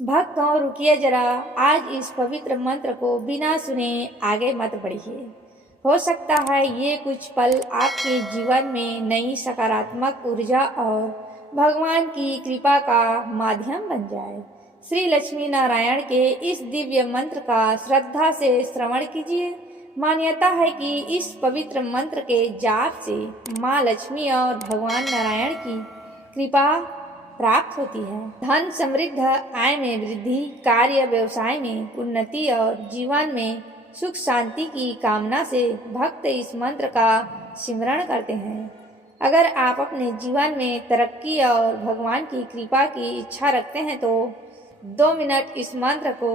भक्तों, रुकिए जरा। आज इस पवित्र मंत्र को बिना सुने आगे मत बढ़िए। हो सकता है ये कुछ पल आपके जीवन में नई सकारात्मक ऊर्जा और भगवान की कृपा का माध्यम बन जाए। श्री लक्ष्मी नारायण के इस दिव्य मंत्र का श्रद्धा से श्रवण कीजिए। मान्यता है कि इस पवित्र मंत्र के जाप से माँ लक्ष्मी और भगवान नारायण की कृपा प्राप्त होती है। धन समृद्ध, आय में वृद्धि, कार्य व्यवसाय में उन्नति और जीवन में सुख शांति की कामना से भक्त इस मंत्र का सिमरण करते हैं। अगर आप अपने जीवन में तरक्की और भगवान की कृपा की इच्छा रखते हैं तो 2 मिनट इस मंत्र को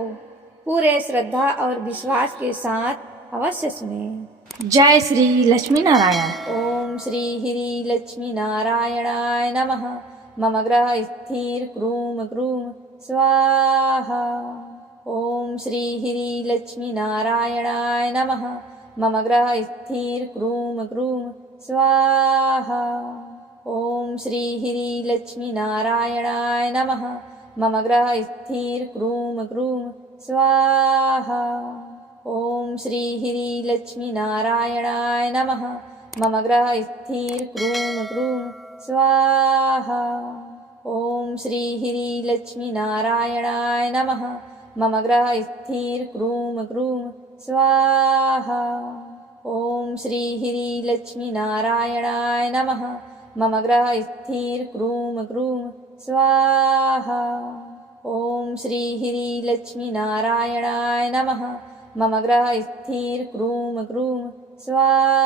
पूरे श्रद्धा और विश्वास के साथ अवश्य सुने। जय श्री लक्ष्मी नारायण। ओम श्री हिरी लक्ष्मी नारायणाय नमः। मम ग्रह स्थिर क्रूम क्रूम स्वाहा। ओम श्री हिरी लक्ष्मी नारायणाय नमः। मम ग्रह स्थिर क्रूम क्रूम स्वाहा। ओम श्री हिरी लक्ष्मी नारायणाय नमः। मम ग्रह स्थिर क्रूम क्रूम स्वाहा। ओम श्री हिरी लक्ष्मी नारायणाय नमः। मम ग्रह स्थिर क्रूम क्रूम स्वाहा। ओम श्री हिरी लक्ष्मी नारायणाय नमः। मम ग्रह स्थिर क्रूम क्रूम स्वाहा। ओम श्री हिरी लक्ष्मी नारायणाय नमः। मम ग्रह स्थिर क्रूम क्रूम स्वाहा। ओम श्री हिरी लक्ष्मी नारायणाय नमः। मम ग्रह स्थिर क्रूम क्रूम स्वाहा।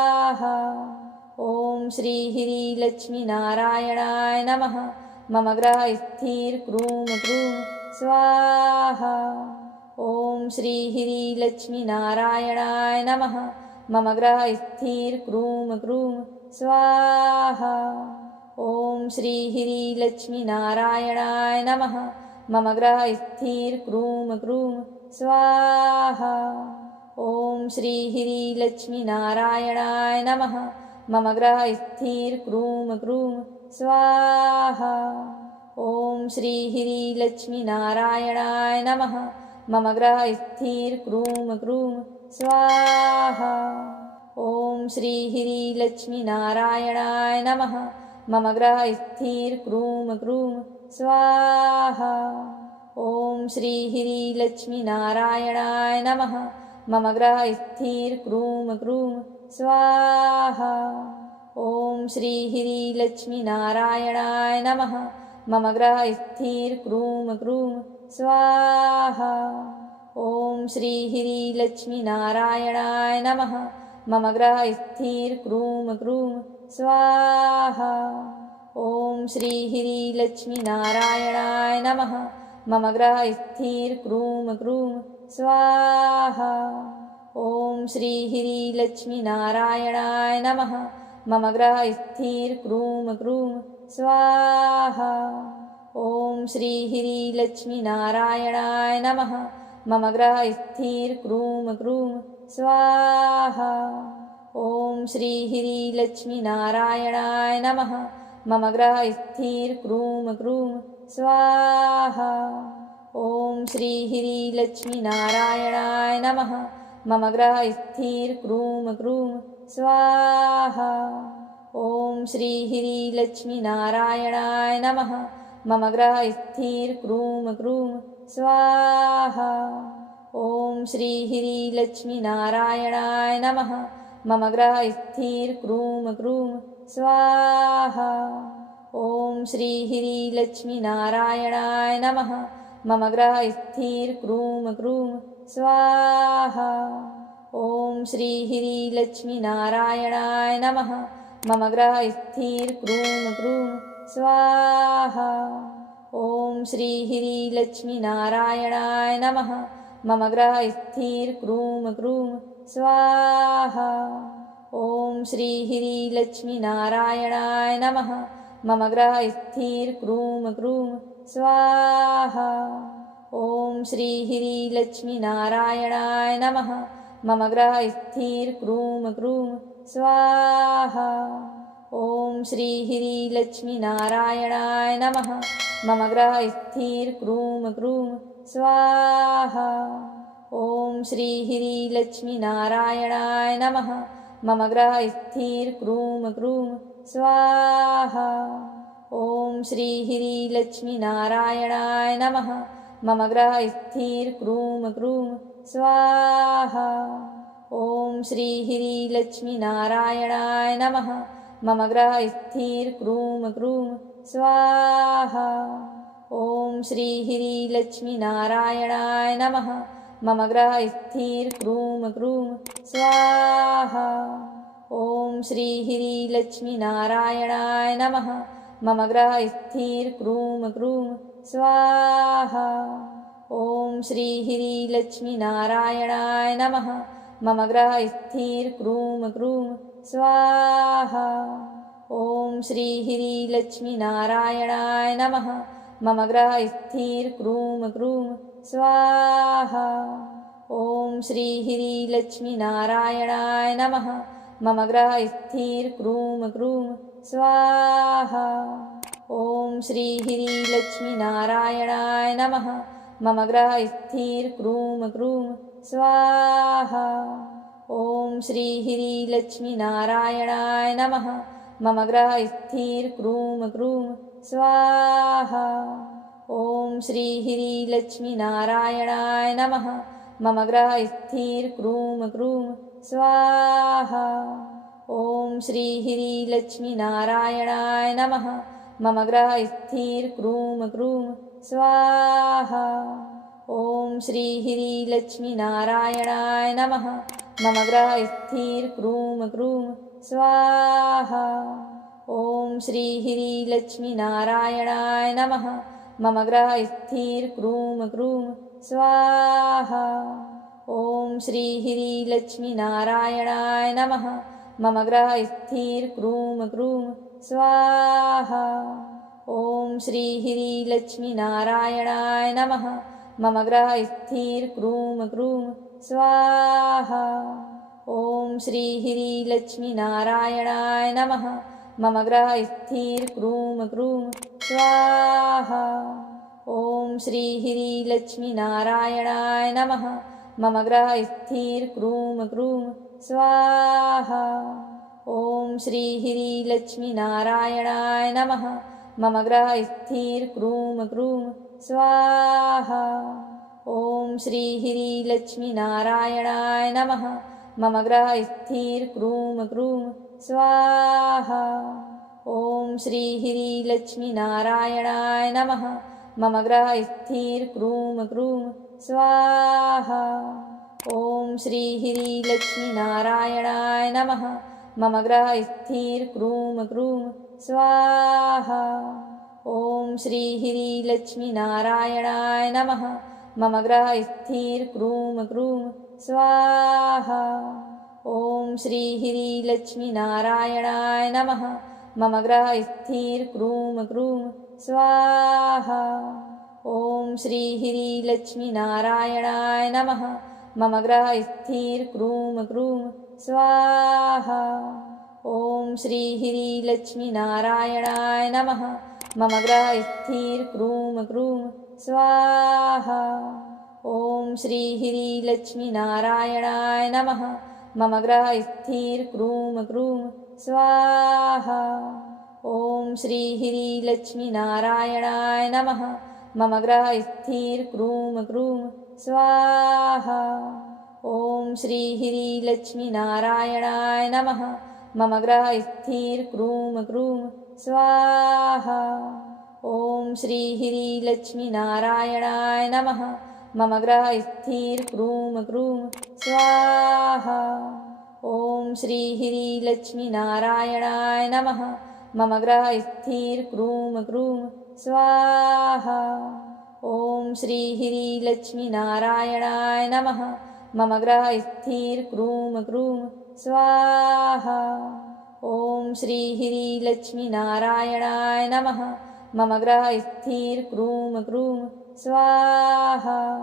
ओम श्री हिरी लक्ष्मी नारायणाय नमः। मम ग्रह स्थिर क्रूम क्रूम स्वाहा। ओम श्री हिरी लक्ष्मी नारायणाय नमः। मम ग्रह स्थिर क्रूम क्रूम स्वाहा। ओम श्री हिरी लक्ष्मी नारायणाय नमः। मम ग्रह स्थिर क्रूम क्रूम स्वाहा। ओम श्री हिरी लक्ष्मी नारायणाय नमः। मम ग्रह स्थिर क्रूम क्रूम स्वाहा। ओम श्री हिरी लक्ष्मी नारायणाय नमः। मम ग्रह स्थिर क्रूम क्रूम स्वाहा। ओम श्री हिरी लक्ष्मी नारायणाय नमः। मम ग्रह स्थिर क्रूम क्रूम स्वाहा। ओम श्री हिरी लक्ष्मी नारायणाय नमः। मम ग्रह स्थिर क्रूम क्रूम स्वाहा। ओम श्री हिरी लक्ष्मी नारायणाय नमः। मम ग्रह स्थिर क्रूम क्रूम स्वाहा। ओम श्री हिरी लक्ष्मी नारायणाय नमः। मम ग्रह स्थिर क्रूम क्रूम स्वाहा। ओम श्री हिरी लक्ष्मी नारायणाय नमः। मम ग्रह स्थिर क्रूम क्रूम स्वाहा। ओम श्री हिरी लक्ष्मी नारायणाय नमः। मम ग्रह स्थिर क्रूम क्रूम स्वाहा। ओम श्री हिरी लक्ष्मी नारायणाय नमः। मम ग्रह स्थिर क्रूम क्रूम स्वाहा। ओम श्री हिरी लक्ष्मी नारायणाय नमः। मम ग्रह स्थिर क्रूम क्रूम स्वाहा। ओम श्री हिरी लक्ष्मी नारायणाय नमः। मम ग्रह स्थिर क्रूम क्रूम स्वाहा। ओम श्री हिरी लक्ष्मी नारायणाय नमः। मम ग्रह स्थिर क्रूम क्रूम स्वाहा। ओम श्री हिरी लक्ष्मी नारायणाय नमः। मम ग्रह स्थिर क्रूम क्रूम स्वाहा। ओम श्री हिरी लक्ष्मी नारायणाय नमः। मम ग्रह स्थिर क्रूम क्रूम स्वाहा। ओम श्री हिरी लक्ष्मी नारायणाय नमः। मम ग्रह स्थिर क्रूम क्रूम स्वाहा। ओम श्री हिरी लक्ष्मी नारायणाय नमः। मम ग्रह स्थिर क्रूम क्रूम स्वाहा। ओम श्री हिरी लक्ष्मी नारायणाय नमः। मम ग्रह स्थिर क्रूम क्रूम स्वाहा। ओम श्री हिरी लक्ष्मी नारायणाय नमः। मम ग्रह स्थिर क्रूम क्रूम स्वाहा। ॐ श्रीह्रीलक्ष्मीनारायणाय नमः। मम ग्रहस्थिर्क्रूं क्रूं स्वाहा। ॐ श्रीह्रीलक्ष्मीनारायणाय नमः। मम ग्रहस्थिर्क्रूं क्रूं स्वाहा। ॐ श्रीह्रीलक्ष्मीनारायणाय नमः। मम ग्रहस्थिर्क्रूं क्रूं स्वाहा। ॐ श्रीह्रीलक्ष्मीनारायणाय नमः। मम ग्रहस्थिर्क्रूं क्रूं स्वाहा। ॐ श्रीह्रीलक्ष्मीनारायणाय नमः। मम ग्रहस्थिर्क्रूं क्रूं स्वाहा। ॐ श्रीह्रीलक्ष्मीनारायणाय नमः। मम ग्रहस्थिर्क्रूं क्रूं स्वाहा। ॐ श्रीह्रीलक्ष्मीनारायणाय नमः। मम ग्रहस्थिर्क्रूं क्रूं स्वाहा। ॐ श्रीह्रीलक्ष्मीनारायणाय नमः। मम ग्रहस्थिर्क्रूं क्रूं स्वाहा। ॐ श्रीह्रीलक्ष्मीनारायणाय नमः। मम ग्रहस्थिर्क्रूं क्रूं स्वाहा। ॐ श्रीह्रीलक्ष्मीनारायणाय नमः। मम ग्रहस्थिर्क्रूं क्रूं स्वाहा। ॐ श्रीह्रीलक्ष्मीनारायणाय नमः। मम ग्रहस्थिर्क्रूं क्रूं स्वाहा। ॐ श्रीह्रीलक्ष्मीनारायणाय नमः। मम ग्रहस्थिर्क्रूं क्रूं स्वाहा। ॐ श्रीह्रीलक्ष्मीनारायणाय नमः। मम ग्रहस्थिर्क्रूं क्रूं स्वाहा। ॐ श्रीह्रीलक्ष्मीनारायणाय नमः। मम ग्रहस्थिर्क्रूं क्रूं स्वाहा। ॐ श्रीह्रीलक्ष्मीनारायणाय नमः। मम ग्रहस्थिर्क्रूं क्रूं स्वाहा। ॐ श्रीह्रीलक्ष्मीनारायणाय नमः। मम ग्रहस्थिर्क्रूं क्रूं स्वाहा। ॐ श्रीह्रीलक्ष्मीनारायणाय नमः। मम ग्रहस्थिर्क्रूं क्रूं स्वाहा। ॐ श्रीह्रीलक्ष्मीनारायणाय नमः। मम ग्रहस्थिर्क्रूं क्रूं स्वाहा। ॐ श्रीह्रीलक्ष्मीनारायणाय नमः। मम ग्रहस्थिर्क्रूं क्रूं स्वाहा। ॐ श्रीह्रीलक्ष्मीनारायणाय नमः। मम ग्रहस्थिर्क्रूं क्रूं स्वाहा। ॐ श्रीह्रीलक्ष्मीनारायणाय नमः। मम ग्रहस्थिर्क्रूं क्रूं स्वाहा। ॐ श्रीह्रीलक्ष्मीनारायणाय नमः। मम ग्रहस्थिर्क्रूं क्रूं स्वाहा। ॐ श्रीह्रीलक्ष्मीनारायणाय नमः। मम ग्रहस्थिर्क्रूं क्रूं स्वाहा। ॐ श्रीह्रीलक्ष्मीनारायणाय नमः। मम ग्रहस्थिर्क्रूं क्रूं स्वाहा। ॐ श्रीह्रीलक्ष्मीनारायणाय नमः। मम ग्रहस्थिर्क्रूं क्रूं स्वाहा। ॐ श्रीह्रीलक्ष्मीनारायणाय नमः। मम ग्रहस्थिर्क्रूं क्रूं स्वाहा। ॐ श्रीह्रीलक्ष्मीनारायणाय नमः। मम ग्रहस्थिर्क्रूं क्रूं स्वाहा। ॐ श्रीह्रीलक्ष्मीनारायणाय नमः। मम ग्रहस्थिर्क्रूं क्रूं स्वाहा। ॐ श्रीह्रीलक्ष्मीनारायणाय नमः। मम ग्रहस्थिर्क्रूं क्रूं स्वाहा। ॐ श्रीह्रीलक्ष्मीनारायणाय नमः। मम ग्रहस्थिर्क्रूं क्रूं स्वाहा। ॐ श्रीह्रीलक्ष्मीनारायणाय नमः। मम ग्रहस्थिर्क्रूं क्रूं स्वाहा। ॐ श्रीह्रीलक्ष्मीनारायणाय नमः। मम ग्रहस्थिर्क्रूं क्रूं स्वाहा। ॐ श्रीह्रीलक्ष्मीनारायणाय नमः। मम ग्रहस्थिर्क्रूं क्रूं स्वाहा। ॐ श्रीह्रीलक्ष्मीनारायणाय नमः। मम ग्रहस्थिर्क्रूं क्रूं स्वाहा।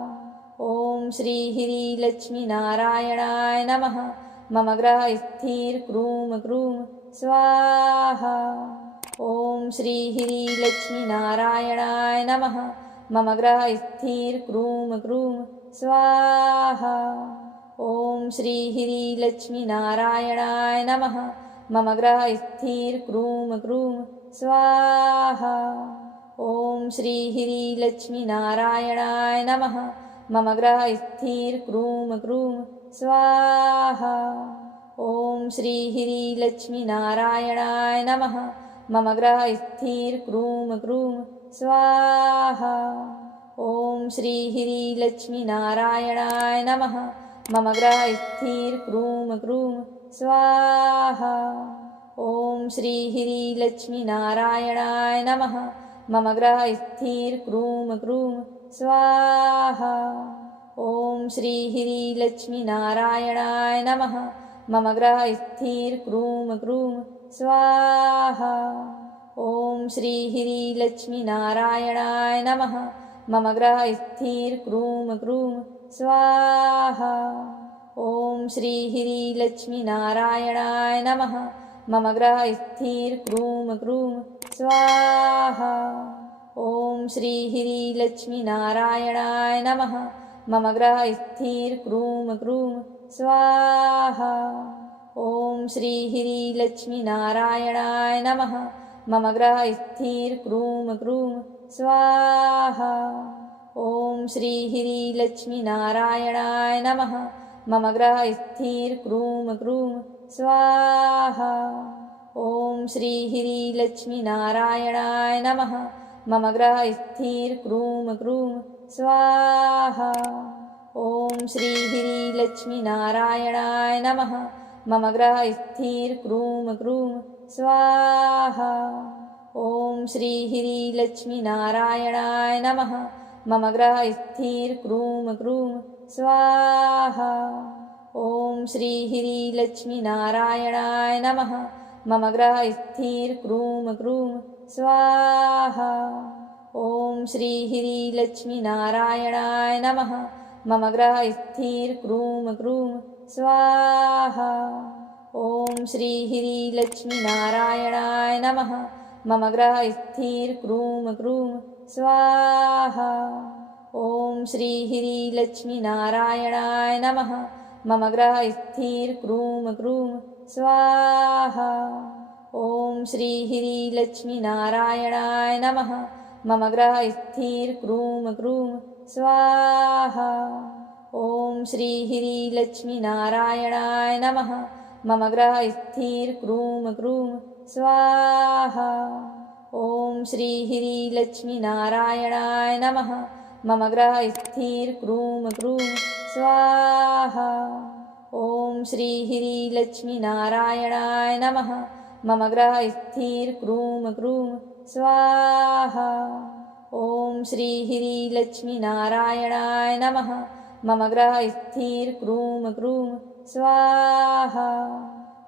ॐ श्रीह्रीलक्ष्मीनारायणाय नमः। मम ग्रहस्थिर्क्रूं क्रूं स्वाहा। ॐ श्री लक्ष्मीनारायणाय नमः। मम ग्रह स्थिर क्रूम क्रूम स्वाहा। ॐ श्री लक्ष्मीनारायणाय नमः। मम ग्रह स्थिर क्रूम क्रूम स्वाहा। ॐ श्री लक्ष्मीनारायणाय नमः। मम ग्रह स्थिर क्रूम क्रूम स्वाहा। ॐ श्री लक्ष्मीनारायणाय नमः। मम ग्रह स्थिर क्रूम क्रूम स्वाहा। ॐ श्री लक्ष्मीनारायणाय नमः। मम ग्रह स्थिर क्रूम क्रूम स्वाहा। ॐ श्री लक्ष्मीनारायणाय नमः। मम ग्रह स्थिर क्रूम क्रूम स्वाहा। ॐ श्री लक्ष्मीनारायणाय नमः। मम ग्रह स्थिर क्रूम क्रूम स्वाहा। ॐ श्री लक्ष्मीनारायणाय नमः। मम ग्रह स्थिर क्रूम क्रूम स्वाहा। ॐ श्री लक्ष्मीनारायणाय नमः। मम ग्रह स्थिर क्रूम क्रूम स्वाहा। ॐ श्री लक्ष्मीनारायणाय नमः। मम ग्रह स्थिर क्रूम क्रूम स्वाहा। ॐ श्री लक्ष्मीनारायणाय नमः। मम ग्रह स्थिर क्रूम क्रूम स्वाहा। ॐ श्री लक्ष्मीनारायणाय नमः। मम ग्रह स्थिर क्रूम क्रूम स्वाहा। ॐ श्री लक्ष्मीनारायणाय नमः। मम ग्रह स्थिर क्रूम क्रूम स्वाहा। ॐ श्री लक्ष्मीनारायणाय नमः। मम ग्रह स्थिर क्रूम क्रूम स्वाहा। ॐ श्री लक्ष्मीनारायणाय नमः। मम ग्रह स्थिर क्रूम क्रूम स्वाहा। ॐ श्री लक्ष्मीनारायणाय नमः। मम ग्रह स्थिर क्रूम क्रूम स्वाहा। ॐ श्री लक्ष्मीनारायणाय नमः। मम ग्रह स्थिर क्रूम क्रूम स्वाहा। ॐ श्री लक्ष्मीनारायणाय नमः। मम ग्रह स्थिर क्रूम क्रूम स्वाहा। ॐ श्री लक्ष्मीनारायणाय नमः। मम ग्रह स्थिर क्रूम क्रूम स्वाहा। ॐ श्री लक्ष्मीनारायणाय नमः। मम ग्रह स्थिर क्रूम क्रूम स्वाहा। ॐ श्री लक्ष्मीनारायणाय नमः। मम ग्रह स्थिर क्रूम क्रूम स्वाहा। ॐ श्री लक्ष्मीनारायणाय नमः। मम ग्रह स्थिर क्रूम क्रूम स्वाहा। ॐ श्री लक्ष्मीनारायणाय नमः। मम ग्रह स्थिर क्रूम क्रूम स्वाहा। ॐ श्री लक्ष्मीनारायणाय नमः। मम ग्रह स्थिर क्रूम क्रूम स्वाहा।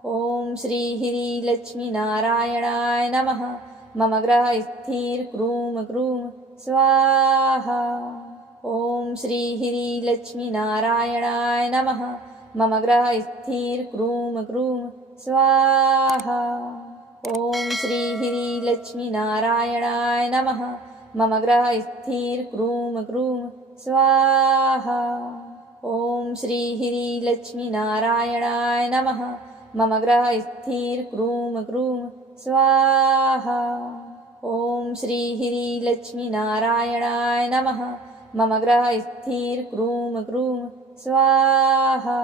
ॐ श्री लक्ष्मीनारायणाय नमः। मम ग्रह स्थिर क्रूम क्रूम स्वाहा। ॐ श्री लक्ष्मीनारायणाय नमः। मम ग्रह स्थिर क्रूम क्रूम स्वाहा। ॐ श्री लक्ष्मीनारायणाय नमः। मम ग्रह स्थिर क्रूम क्रूम स्वाहा। ॐ श्री लक्ष्मीनारायणाय नमः। मम ग्रह स्थिर क्रूम क्रूम स्वाहा। ॐ श्री लक्ष्मीनारायणाय नमः। मम ग्रह स्थिर क्रूम क्रूम स्वाहा।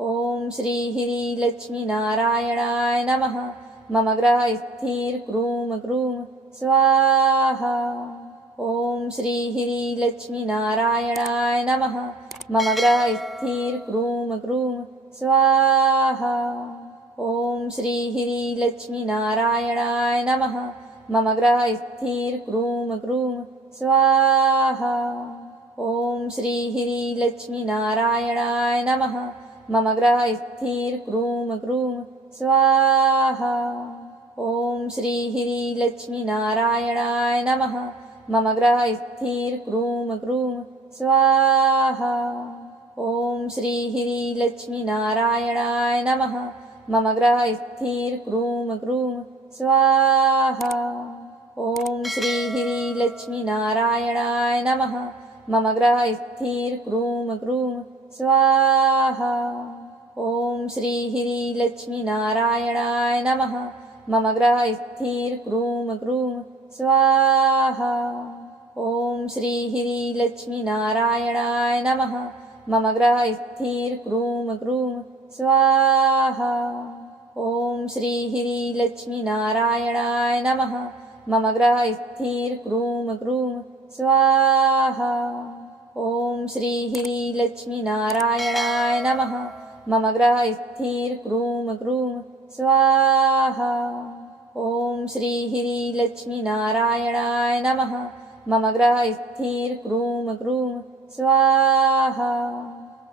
ॐ श्री लक्ष्मीनारायणाय नमः। मम ग्रह स्थिर क्रूम क्रूम स्वाहा। ॐ श्री लक्ष्मीनारायणाय नमः। मम ग्रह स्थिर क्रूम क्रूम स्वाहा। ॐ श्री लक्ष्मीनारायणाय नमः। मम ग्रह स्थिर क्रूम क्रूम स्वाहा। ॐ श्री लक्ष्मीनारायणाय नमः। मम ग्रह स्थिर क्रूम क्रूम स्वाहा। ॐ श्री लक्ष्मीनारायणाय नमः। मम ग्रह स्थिर क्रूम क्रूम स्वाहा। ॐ श्री लक्ष्मीनारायणाय नमः। मम ग्रह स्थिर क्रूम क्रूम स्वाहा। ओम श्री हिरी लक्ष्मी नारायणाय नमः। मम ग्रह स्थिर क्रूम क्रूम स्वाहा। ओम श्री हिरी लक्ष्मी नारायणाय नमः। मम ग्रह स्थिर क्रूम क्रूम स्वाहा। ओम श्री हिरी लक्ष्मी नारायणाय नमः। मम ग्रह स्थिर क्रूम क्रूम स्वाहा। ओम श्री हिरी लक्ष्मी नारायणाय नमः। मम ग्रह स्थिर क्रूम क्रूम स्वाहा। ओम श्री हिरी लक्ष्मी नारायणाय नमः। मम ग्रह स्थिर क्रूम क्रूम स्वाहा। ओम श्री हिरी लक्ष्मी नारायणाय नमः। मम ग्रह स्थिर क्रूम क्रूम स्वाहा।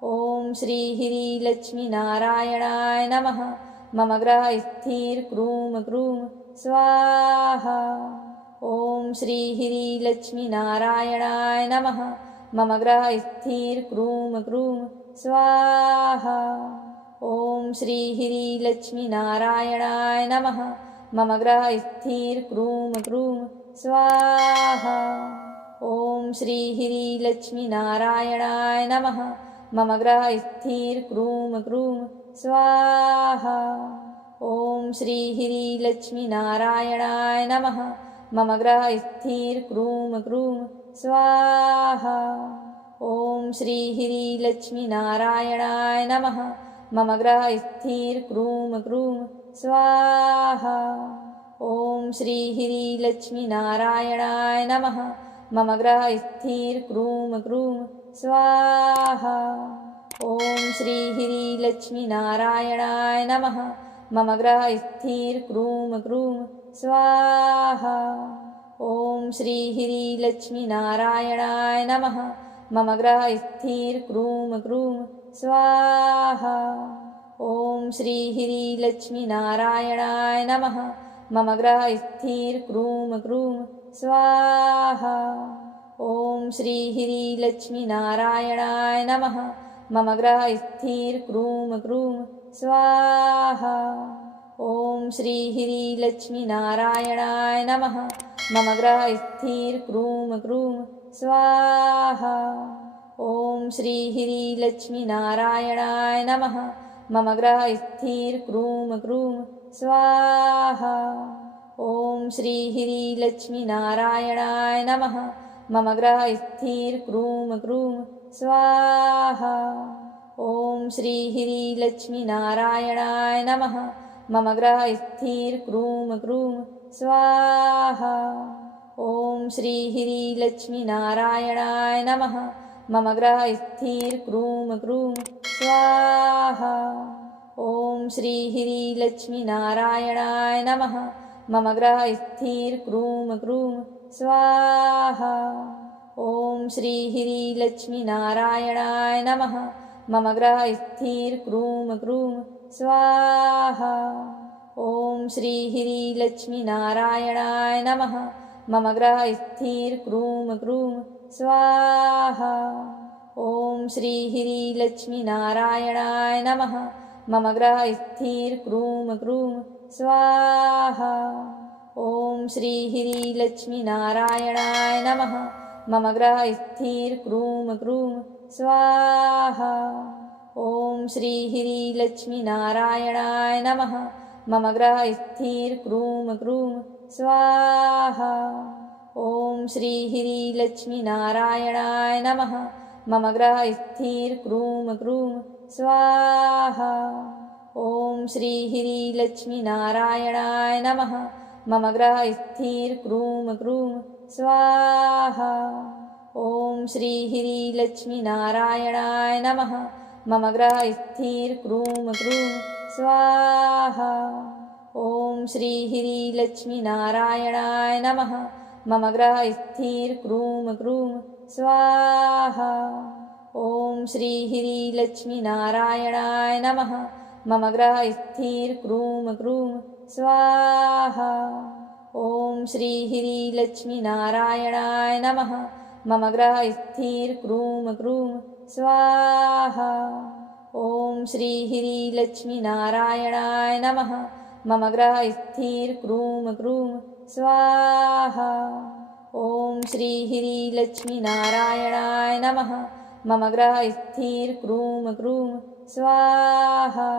ओम श्री हिरी लक्ष्मी नारायणाय नमः। मम ग्रह स्थिर क्रूम क्रूम स्वाहा। ओम श्री हिरी लक्ष्मी नारायणाय नमः। मम ग्रह स्थिर क्रूम क्रूम स्वाहा। ओम श्री हिरी लक्ष्मी नारायणाय नमः। मम ग्रह स्थिर क्रूम क्रूम स्वाहा। ओम श्री हिरी लक्ष्मी नारायणाय नमः। मम ग्रह स्थिर क्रूम क्रूम स्वाहा। ओम श्री हिरी लक्ष्मी नारायणाय नमः। मम ग्रह स्थिर क्रूम क्रूम स्वाहा। ओम श्री हिरी लक्ष्मी नारायणाय नमः। मम ग्रह स्थिर क्रूम क्रूम स्वाहा। ओम श्री हिरी लक्ष्मी नारायणाय नमः। मम ग्रह स्थिर क्रूम क्रूम स्वाहा। ओम श्री हिरी लक्ष्मी नारायणाय नमः। मम ग्रह स्थिर क्रूम क्रूम स्वाहा। ओम श्री हिरी लक्ष्मी नारायणाय नमः। मम ग्रह स्थिर क्रूम क्रूम स्वाहा। ओम श्री हिरी लक्ष्मी नारायणाय नमः। मम ग्रह स्थिर क्रूम क्रूम स्वाहा। ओम श्री हिरी लक्ष्मी नारायणाय नमः। मम ग्रह स्थिर क्रूम क्रूम स्वाहा। ओम श्री हिरी लक्ष्मी नारायणाय नमः। मम ग्रह स्थिर क्रूम क्रूम स्वाहा। ओम श्री हिरी लक्ष्मी नारायणाय नमः। मम ग्रह स्थिर क्रूम क्रूम स्वाहा। ओम श्री हिरी लक्ष्मी नारायणाय नमः। मम ग्रह स्थिर क्रूम क्रूम स्वाहा। ओम श्री हिरी लक्ष्मी नारायणाय नमः। मम ग्रह स्थिर क्रूम क्रूम स्वाहा। ओम श्री हिरी लक्ष्मी नारायणाय नमः। मम ग्रह स्थिर क्रूम क्रूम स्वाहा। ओम श्री हिरी लक्ष्मी नारायणाय नमः। मम ग्रह स्थिर क्रूम क्रूम स्वाहा। ओम श्री हिरी लक्ष्मी नारायणाय नमः। मम ग्रह स्थिर क्रूम क्रूम स्वाहा। ओम श्री हिरी लक्ष्मी नारायणाय नमः। मम ग्रह स्थिर क्रूम क्रूम स्वाहा। ओम श्री हिरी लक्ष्मी नारायणाय नमः। मम ग्रह स्थिर क्रूम क्रूम स्वाहा। ओम श्री हिरी लक्ष्मी नारायणाय नमः। मम ग्रह स्थिर क्रूम क्रूम स्वाहा। ओम श्री हिरी लक्ष्मी नारायणाय नमः। मम ग्रह स्थिर क्रूम क्रूम स्वाहा। ओम श्री हिरी लक्ष्मी नारायणाय नमः। मम ग्रह स्थिर क्रूम क्रूम स्वाहा। ओम श्री हिरी लक्ष्मी नारायणाय नमः। मम ग्रह स्थिर क्रूम क्रूम स्वाहा। ओम श्री हिरी लक्ष्मी नारायणाय नमः। मम ग्रह स्थिर क्रूम क्रूम स्वाहा। ओम श्री हिरी लक्ष्मी नारायणाय नमः। मम ग्रह स्थिर क्रूम क्रूम स्वाहा। ओम श्री हिरी लक्ष्मी नारायणाय नमः। मम ग्रह स्थिर क्रूम क्रूम स्वाहा। ओम श्री हिरी लक्ष्मी नारायणाय नमः। मम ग्रह स्थिर क्रूम क्रूम स्वाहा। ॐ श्री लक्ष्मीनारायणाय नमः। मम ग्रह स्थिर क्रूम क्रूम स्वाहा। ॐ श्री लक्ष्मीनारायणाय नमः। मम ग्रह स्थिर क्रूम क्रूम स्वाहा।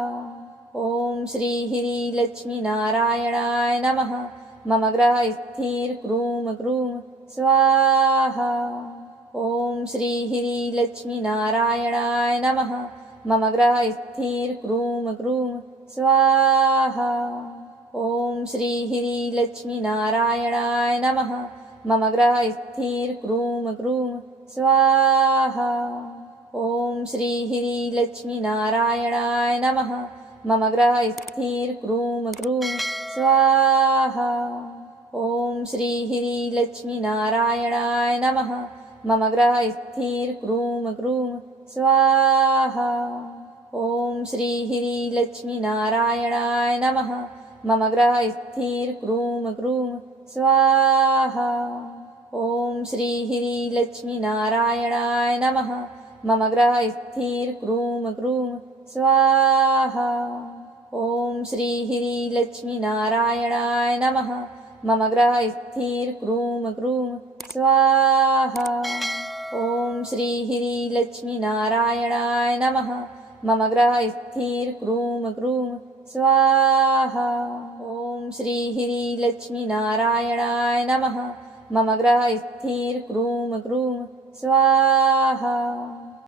ॐ श्री लक्ष्मीनारायणाय नमः। मम ग्रह स्थिर क्रूम क्रूम स्वाहा। ॐ श्री लक्ष्मीनारायणाय नमः। मम ग्रह स्थिर क्रूम क्रूम स्वाहा। ॐ श्री लक्ष्मीनारायणाय नमः। मम ग्रह स्थिर क्रूम क्रूम स्वाहा। ॐ श्री लक्ष्मीनारायणाय नमः। मम ग्रह स्थिर क्रूम क्रूम स्वाहा। ॐ श्री लक्ष्मीनारायणाय नमः। मम ग्रह स्थिर क्रूम क्रूम स्वाहा। ॐ श्री लक्ष्मीनारायणाय नमः। मम ग्रह स्थिर क्रूम क्रूम स्वाहा। ॐ श्री लक्ष्मीनारायणाय नमः। मम ग्रह स्थिर क्रूम क्रूम स्वाहा। ॐ श्री लक्ष्मीनारायणाय नमः। मम ग्रह स्थिर क्रूम क्रूम स्वाहा। ॐ श्री लक्ष्मीनारायणाय नमः। मम ग्रह स्थिर क्रूम क्रूम स्वाहा। ॐ श्री लक्ष्मीनारायणाय नमः। मम ग्रह स्थिर क्रूम क्रूम स्वाहा।